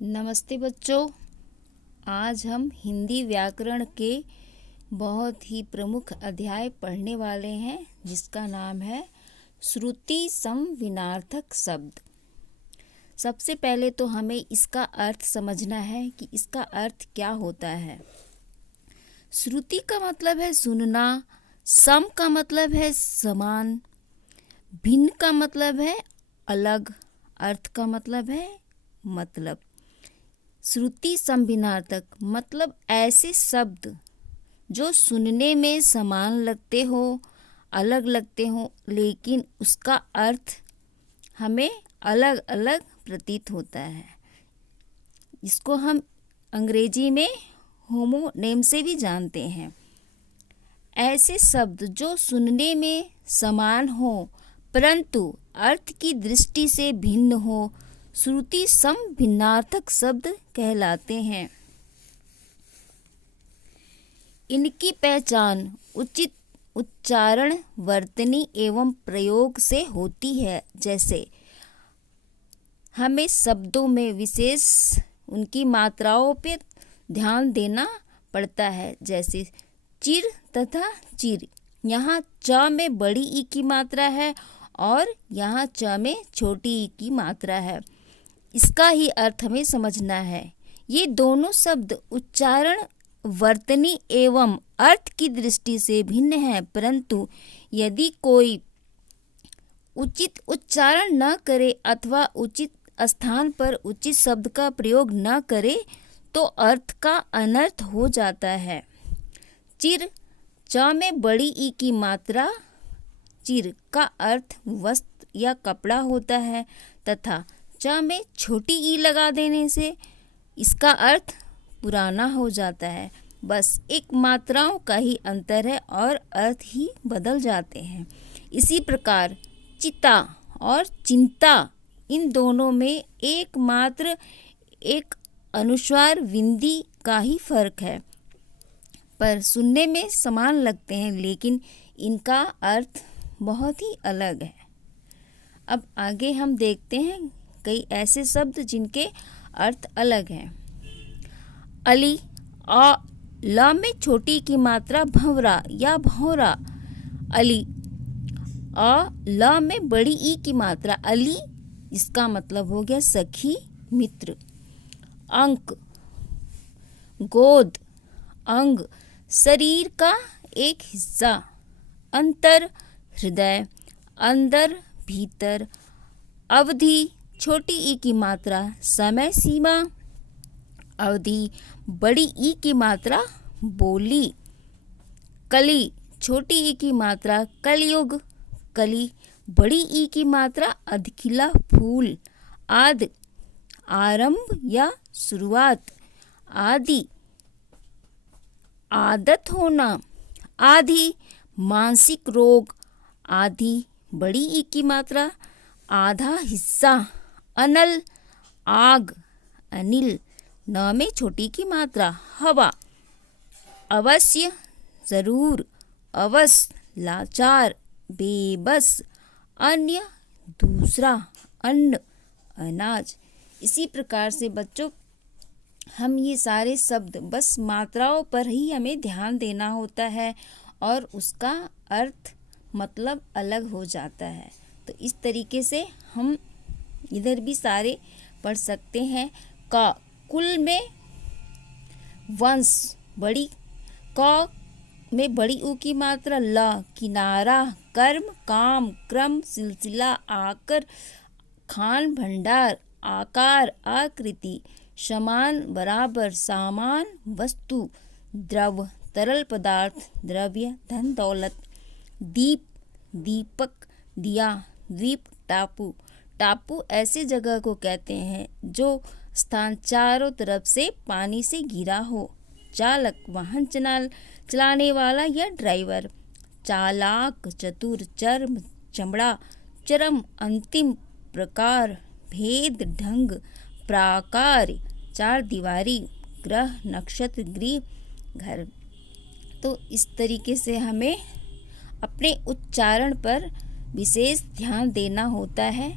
नमस्ते बच्चों। आज हम हिंदी व्याकरण के बहुत ही प्रमुख अध्याय पढ़ने वाले हैं, जिसका नाम है श्रुति समविनार्थक शब्द। सबसे पहले तो हमें इसका अर्थ समझना है कि इसका अर्थ क्या होता है। श्रुति का मतलब है सुनना, सम का मतलब है समान, भिन्न का मतलब है अलग, अर्थ का मतलब है मतलब। श्रुति समभिनार्थक मतलब ऐसे शब्द जो सुनने में समान लगते हो, अलग लगते हो, लेकिन उसका अर्थ हमें अलग अलग प्रतीत होता है। इसको हम अंग्रेजी में होमोनेम से भी जानते हैं। ऐसे शब्द जो सुनने में समान हो परंतु अर्थ की दृष्टि से भिन्न हो, श्रुति समभिन्नार्थक शब्द कहलाते हैं। इनकी पहचान उचित उच्चारण, वर्तनी एवं प्रयोग से होती है। जैसे हमें शब्दों में विशेष उनकी मात्राओं पर ध्यान देना पड़ता है। जैसे चिर तथा चिर, यहाँ च में बड़ी ई की मात्रा है और यहाँ च में छोटी ई की मात्रा है। इसका ही अर्थ हमें समझना है। ये दोनों शब्द उच्चारण, वर्तनी एवं अर्थ की दृष्टि से भिन्न हैं, परंतु यदि कोई उचित उच्चारण न करे अथवा उचित स्थान पर उचित शब्द का प्रयोग न करे तो अर्थ का अनर्थ हो जाता है। चिर, च में बड़ी ई की मात्रा चिर का अर्थ वस्त्र या कपड़ा होता है तथा च में छोटी ई लगा देने से इसका अर्थ पुराना हो जाता है। बस एक मात्राओं का ही अंतर है और अर्थ ही बदल जाते हैं। इसी प्रकार चिता और चिंता, इन दोनों में एकमात्र एक अनुस्वार विंदी का ही फर्क है, पर सुनने में समान लगते हैं, लेकिन इनका अर्थ बहुत ही अलग है। अब आगे हम देखते हैं कई ऐसे शब्द जिनके अर्थ अलग हैं। अली, अ ल में छोटी की मात्रा भंवरा या भौरा। अली, अ ल में बड़ी ई की मात्रा अली, इसका मतलब हो गया सखी, मित्र। अंक, गोद, अंग, शरीर का एक हिस्सा। अंतर, हृदय, अंदर, भीतर। अवधि, छोटी ई की मात्रा समय सीमा। अवधि, बड़ी ई की मात्रा बोली। कली, छोटी ई की मात्रा कलयुग। कली, बड़ी ई की मात्रा अधखिला फूल। आदि, आरंभ या शुरुआत। आदि, आदत होना। आधी, मानसिक रोग। आधी, बड़ी ई की मात्रा आधा हिस्सा। अनल, आग, अनिल, न में छोटी की मात्रा हवा। अवश्य, जरूर। अवश्य, लाचार, बेबस। अन्य, दूसरा। अन्न, अनाज। इसी प्रकार से बच्चों हम ये सारे शब्द बस मात्राओं पर ही हमें ध्यान देना होता है और उसका अर्थ मतलब अलग हो जाता है। तो इस तरीके से हम इधर भी सारे पढ़ सकते हैं। क, कुल में वंश, बड़ी क में बड़ी ऊ की मात्रा। ल, किनारा, कर्म, काम, क्रम, सिलसिला, आकर, खान, भंडार, आकार, आकृति, समान, बराबर, सामान, वस्तु, द्रव, तरल पदार्थ, द्रव्य, धन दौलत। दीप, दीपक, दिया, द्वीप, टापू। टापू ऐसे जगह को कहते हैं जो स्थान चारों तरफ से पानी से घिरा हो। चालक, वाहन चलाने वाला या ड्राइवर। चालाक, चतुर, चर्म, चमड़ा, चरम, अंतिम, प्रकार, भेद, ढंग, प्राकार, चार दीवारी, ग्रह, नक्षत्र, गृह, घर। तो इस तरीके से हमें अपने उच्चारण पर विशेष ध्यान देना होता है।